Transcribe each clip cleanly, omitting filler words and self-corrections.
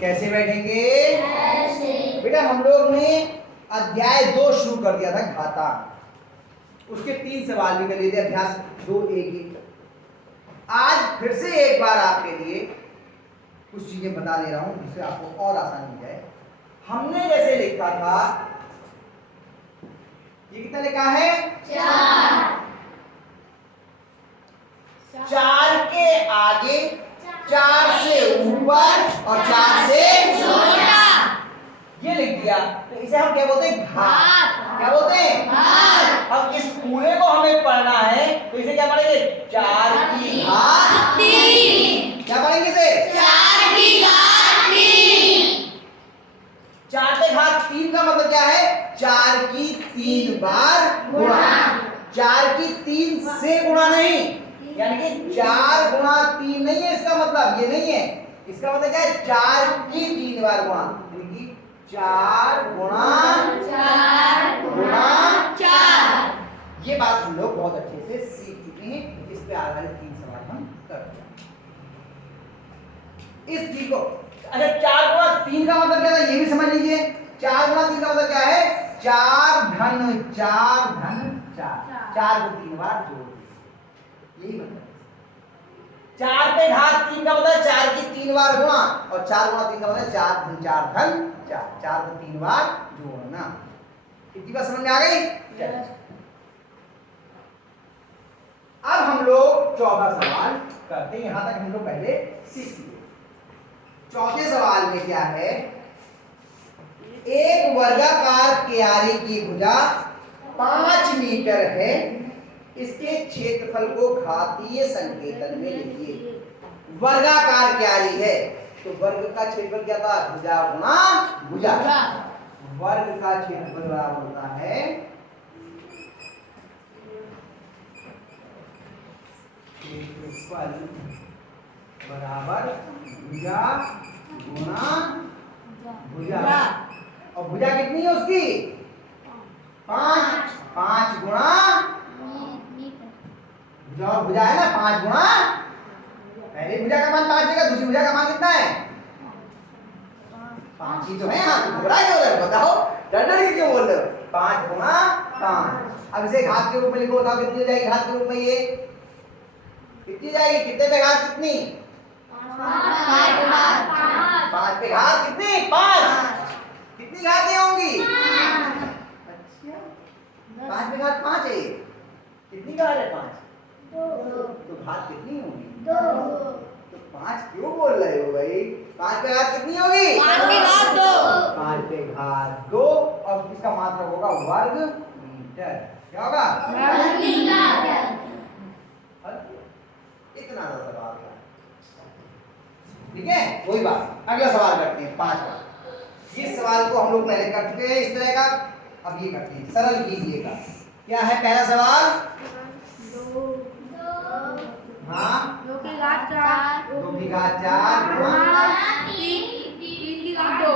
कैसे बैठेंगे? ऐसे। बेटा हम लोग ने अध्याय 2 शुरू कर दिया था घातांक, उसके 3 सवाल भी कर लिए थे अभ्यास 2A के। आज फिर से एक बार आपके लिए कुछ चीजें बता दे रहा हूं जिससे आपको और आसानी हो जाए। हमने जैसे लिखा था, ये कितना लिखा है? 4। 4 के आगे 4 से ऊपर और 4 से छोटा, ये लिख दिया। तो इसे हम क्या बोलते हैं? घात। क्या बोलते हैं? घात। अब इस पूरे को हमें पढ़ना है तो इसे क्या पढ़ेंगे? 4 की घात 3। क्या पढ़ेंगे इसे? 4 की घात 3। 4 की घात 3 का मतलब क्या है? 4 की 3 बार गुणा। 4 की 3 से गुणा नहीं, यानी कि 4 गुणा 3 नहीं है इसका मतलब, ये नहीं है। इसका मतलब क्या है? 4 की 3 बार गुणा, यानी कि 4 गुणा 4। ये बात हम लोग बहुत अच्छे से सीख चुके हैं। इस पे आधारित 3 सवाल हम करते हैं। इस चीज को, अच्छा 4 गुणा 3 का मतलब क्या है ये भी समझ लीजिए। 4 गुणा 3 का मतलब क्या है? 4 धन 4 धन 4, 4 को 3 बार जोड़ दो, यही मतलब। 4 पे घात 3 का मतलब है 4 की 3 बार गुणा, और 4 गुणा 3 का मतलब 4 धन 4 धन 4, 4 को 3 बार जोड़ना। कितनी बात समझ में आ गई? अब हम लोग 14 सवाल करते हैं। यहां तक हम लोग पहले सीख लिए। चौथे सवाल में क्या है? एक वर्गाकार क्यारी की भुजा 5 मीटर है, इसके क्षेत्रफल को घातीय संकेतन में लिखिए। वर्गाकार क्यारी है तो वर्ग का क्षेत्रफल क्या था? भुजा गुणा भुजा। वर्ग का क्षेत्रफल बराबर होता है क्षेत्रफल बराबर भुजा गुणा भुजा। और भुजा कितनी है उसकी? 5। 5 गुणा भुजा, और भुजा है ना 5 गुणा, पहली भुजा का मान 5 देगा, दूसरी भुजा का मान कितना है? 5 ही तो है। हाँ तो घबरा क्यों रहे हो? बताओ, डर के क्यों बोल रहे हो? 5 गुणा 5। अब इसे घात के रूप में लिखो, बताओ कितनी हो जाएगी घात के रूप में? ये कितनी जाएगी? कितने पे घात कितनी? 5 पे घात कितनी? 5। कितनी घातें होंगी? अच्छा 5 पे घात 5 है। कितनी घात है? 5। तो घात कितनी होगी? 2। तो 5 क्यों बोल रहे हो भाई? 5 पे घात कितनी होगी? 5 पे घात 2। 5 पे घात 2, और इसका मात्रक होगा वर्ग मीटर। क्या होगा? वर्ग मीटर। इतना सा सवाल था, ठीक है? कोई बात। अगला सवाल करते हैं 5वां। इस सवाल को हम लोग पहले कर चुके हैं इस तरह का, अब ये करते हैं, सरल कीजिएगा। क्या है पहला सवाल? हाँ 2 की घात 4 2 की घात 4 गुणा 3 की घात 2।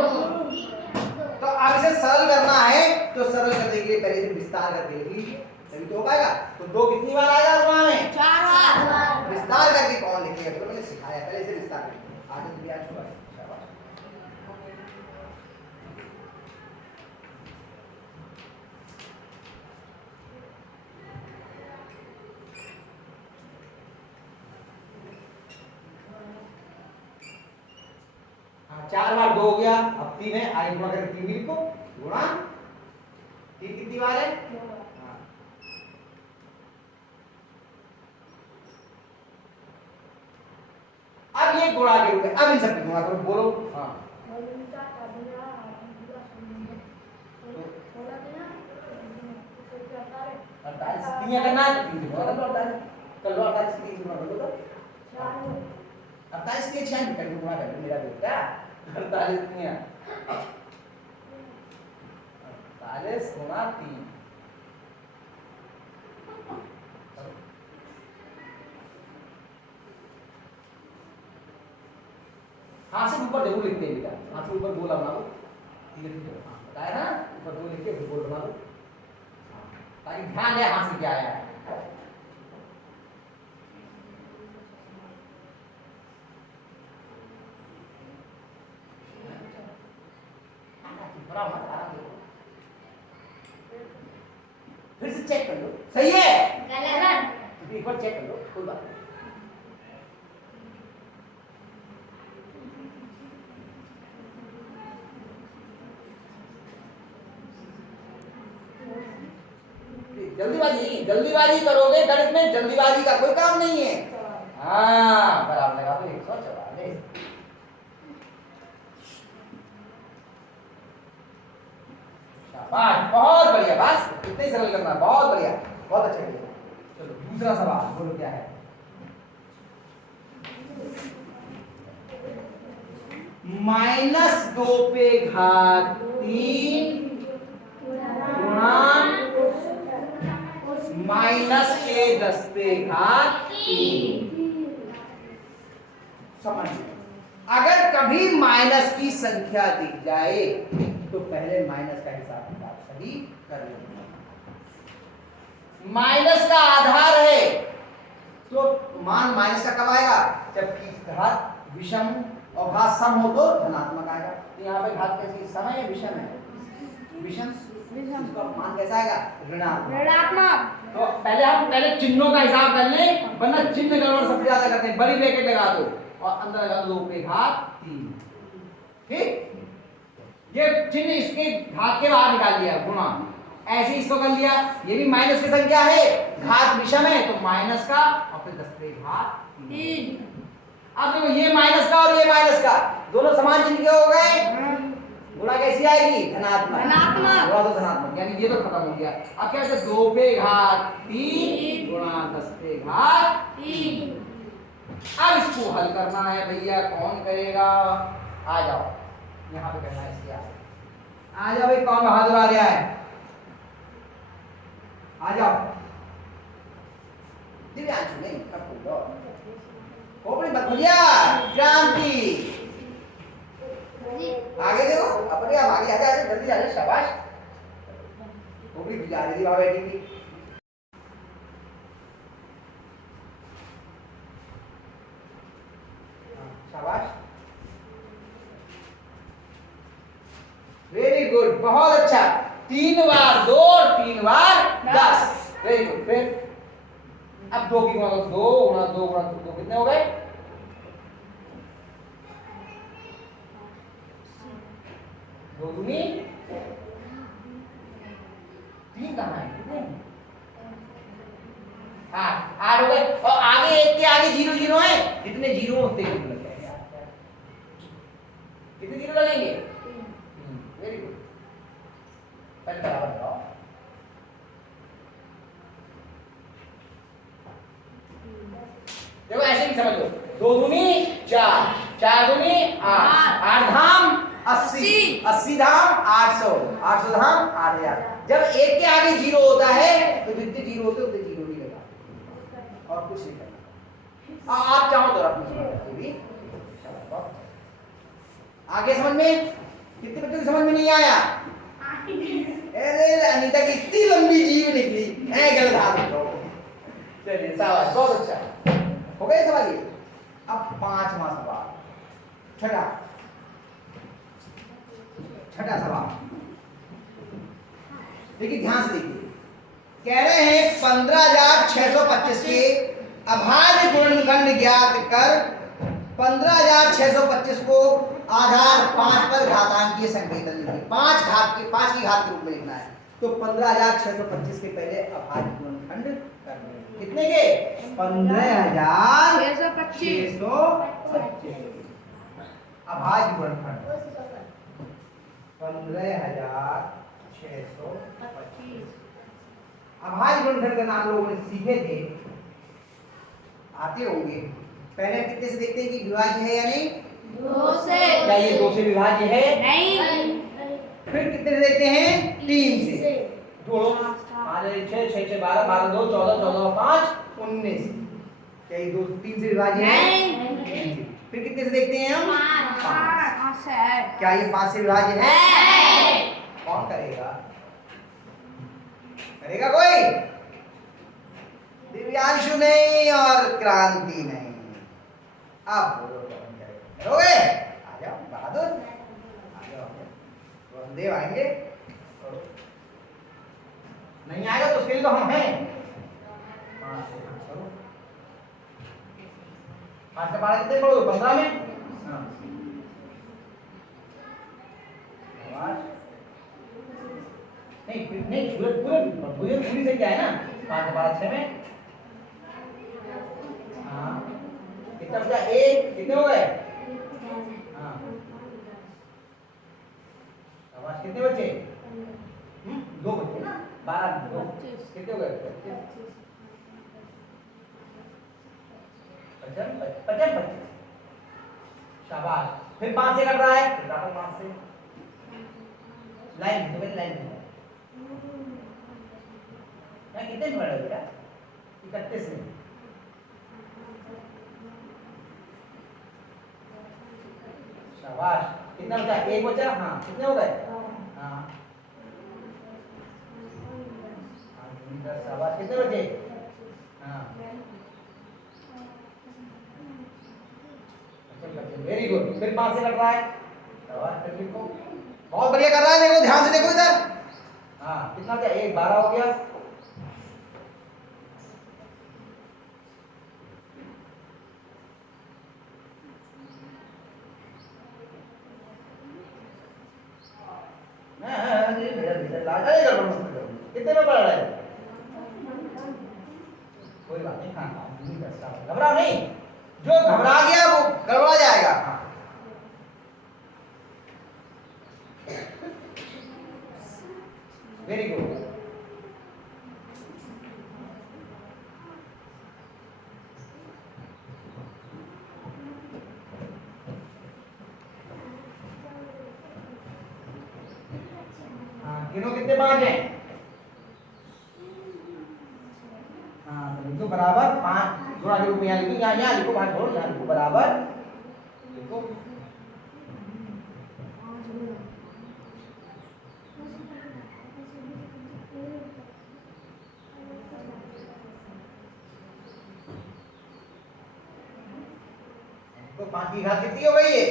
तो अब इसे सरल करना है तो सरल करने के लिए पहले से विस्तार करके लिख लीजिए, तभी तो हो पाएगा। तो 2 कितनी बार आएगा गुणा में? 4 बार। विस्तार करके कौन लिखेगा? तो मैंने सिखाया, पहले से विस्तार करके आदत भी आज हुआ। हाँ 4 बार 2 हो गया, अब 3 है, आगे गुणा करके 3 भी लिखो, गुणा 3 कितनी बार है? हाँ। अब ये गुणा के रूप में, अब इन सब की गुणा करो, बोलो। हाँ 48 3 करना है, 3 गुणा कर लो 48, कर लो 48 3 गुणा कर लो तो 48 के 6 कर गुणा कर लो मेरा बेटा। 48 नहीं है, 48 गुणा 3। हाथ से ऊपर जरूर लिखते हैं बेटा, हाथ से ऊपर गोला बना लो, बताया ना, ऊपर 2 लिख के गोल बना लो, ताकि ध्यान रहे हाथ से क्या आया है। घबराओ मत, आराम से। फिर से चेक कर लो, सही है? गलत। तो एक बार चेक कर लो, कोई बात नहीं। जल्दीबाजी करोगे गणित में, जल्दीबाजी का कोई काम नहीं है। हाँ बराबर लगा दो, 144। शाबाश, बहुत बढ़िया, बस इतना ही सरल करना, बहुत बढ़िया, बहुत अच्छा किया। चलो दूसरा सवाल बोलो क्या है? -2 पे घात 3 गुणा -10 पे घात 3। समझ, अगर कभी माइनस की संख्या दी जाए तो पहले माइनस का हिसाब किताब सही कर लेना। माइनस का आधार है तो मान माइनस का कब आएगा? जबकि घात विषम और घात सम हो तो धनात्मक आएगा। तो यहाँ पे घात कैसी, सम है या विषम है? विषम। इसका मान कैसा आएगा? ऋणात्मक। तो पहले चिन्हों का हिसाब कर लें, वरना चिन्ह गड़बड़ सबसे ज्यादा करते हैं। बड़ी ब्रैकेट लगा दो और अंदर लगा दो 2 पे घात 3। ठीक, ये चिन्ह इसके घात के बाहर निकाल दिया, गुणा ऐसे इसको कर लिया। ये भी माइनस की संख्या है, घात विषम है तो माइनस का और फिर 10 पे घात 3। अब देखो ये माइनस का और ये माइनस का दोनों समान चिन्ह के हो गए, गुणा कैसी आएगी? धनात्मक। गुणा तो धनात्मक, यानी ये तो खत्म हो गया। अब क्या है? 2 पे घात 3 गुणा 10 पे घात 3। अब इसको हल करना है भैया, कौन करेगा? आ जाओ यहाँ पे करना है इसके आगे। आ जाओ भाई, कौन बहादुर आ गया है? आ जाओ। दिव्यांशु नहीं, अब बोलो। खोपड़ी मत भैया, क्रांति आगे देखो, अपने आप आगे आ जाए, जल्दी आ जाए, शाबाश। खोपड़ी भी जा रही थी वहां बैठी थी। शाबाश, वेरी गुड, बहुत अच्छा। 3 बार 2, 3 बार 10, वेरी गुड। फिर अब 2 की गुणा 2 गुणा 2 गुणा 2 कितने हो गए? 2 दूनी 3 कहाँ है? कितने? 8 हो गए। और आगे एक के आगे 0 0 है, जितने 0 उतने 0 लग जाएंगे। कितने 0 लगेंगे? 3। वेरी गुड, पहले बराबर लगाओ। देखो ऐसे ही समझ लो, 2 दूनी 4, 4 दूनी 8, 8 धाम 80, 80 धाम 800, 800 धाम 8000। जब एक के आगे 0 होता है तो जितने 0 होते उतने 0 ही लगा, और कुछ नहीं करना। आप चाहो तो अपनी समझ भी आगे। समझ में कितने बच्चों की समझ में नहीं आया? अरे अनीता की इतनी लंबी जीव निकली है, गलत हाथ। चलिए शाबाश, बहुत अच्छा, हो गए सवाल ये। अब 5वां सवाल, छठा सवाल देखिए, ध्यान से देखिए। कह रहे हैं 15,625 के अभाज्य गुणनखंड ज्ञात कर 15,625 को आधार 5 पर घातांकीय संकेतन लिखिए। 5 की घात के रूप में लिखना है। तो 15,625 के पहले अभाज्य गुणनखंड करने, कितने के? 15,625 अभाज्य गुणनखंड 15,625। अभाज्य गुणनखंड का नाम लोगों ने सीखे थे, आते होंगे। पहले कितने से देखते हैं कि विभाज्य है या नहीं? 2 से। क्या ये 2 से विभाज्य है? नहीं। फिर कितने से देखते हैं? 3 से। जोड़ो, 5 6 6 6 12 12 2 14 14 5 19। क्या ये 2 3 से विभाज्य है? नहीं। फिर कितने से देखते हैं हम? 5 से है। क्या ये 5 से विभाज्य है? कौन करेगा? करेगा कोई? दिव्यांशु नहीं और क्रांति नहीं। अब बोलो कौन करेगा? करोगे? आ जाओ बहादुर, आ जाओ। बलदेव आएंगे, नहीं आएगा तो उसके लिए तो हम हैं। 5 से करो, 5 से 12 कितने पढ़ोगे? 15 में। हाँ नहीं सूरज पूरे पूरी से क्या है ना, 5 से 12 6 में। हाँ कितना बचा? 1, कितने हो गए? हाँ आवाज कितने बचे? 2 बचे ना, 12 2 कितने हो गए? 25। शाबाश। फिर 5 से कट रहा है, फिर 5 से लाइन तो लाइन कितने में बढ़ा बेटा? 31 में। शाबाश। कितना बचा? 1 बचा। हाँ कितने हो गए? हाँ शाबाश। कितने बचे? हाँ वेरी गुड। फिर 5 से कट रहा है, शाबाश। फिर लिखो, बहुत बढ़िया कर रहा है। देखो ध्यान से देखो इधर। हाँ कितना बचा? 1 12 हो गया। कितने में पड़ रहा है? कोई बात नहीं। हाँ घबराओ नहीं, जो घबरा गया वो गड़बड़ा जाएगा। हाँ वेरी गुड। गिनो कितने 5 हैं? हाँ तो लिखो बराबर 5, थोड़ा आगे रुको, यहाँ लिखो, यहाँ लिखो, 5 छोड़ो, यहाँ लिखो बराबर, लिखो तो 5 की घात कितनी हो गई है?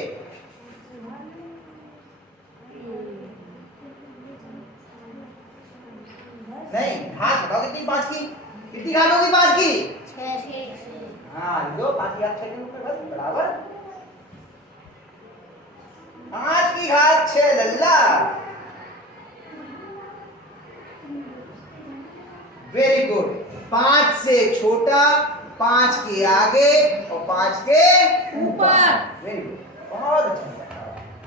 नहीं घात बताओ कितनी? 5 की कितनी घात होगी? 5 की 6। हाँ जो 5 की घात 6 के ऊपर बस बराबर 5 की घात 6 लल्ला। Very good. 5 से छोटा, 5 के आगे और 5 के ऊपर। वेरी गुड, बहुत अच्छा,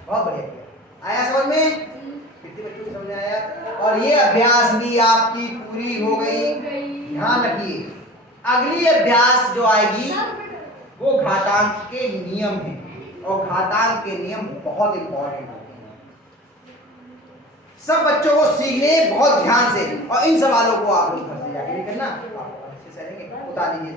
बहुत बढ़िया किया। आया समझ में? कितने बच्चों को समझ आया? और ये अभ्यास भी आपकी पूरी हो गई। ध्यान रखिए, अगली अभ्यास जो आएगी वो घातांक के नियम है, और घातांक के नियम बहुत इंपॉर्टेंट होते हैं। सब बच्चों को सीखने बहुत ध्यान से, और इन सवालों को आप लोग घर से जाके भी करना, अच्छे से उतार लीजिए।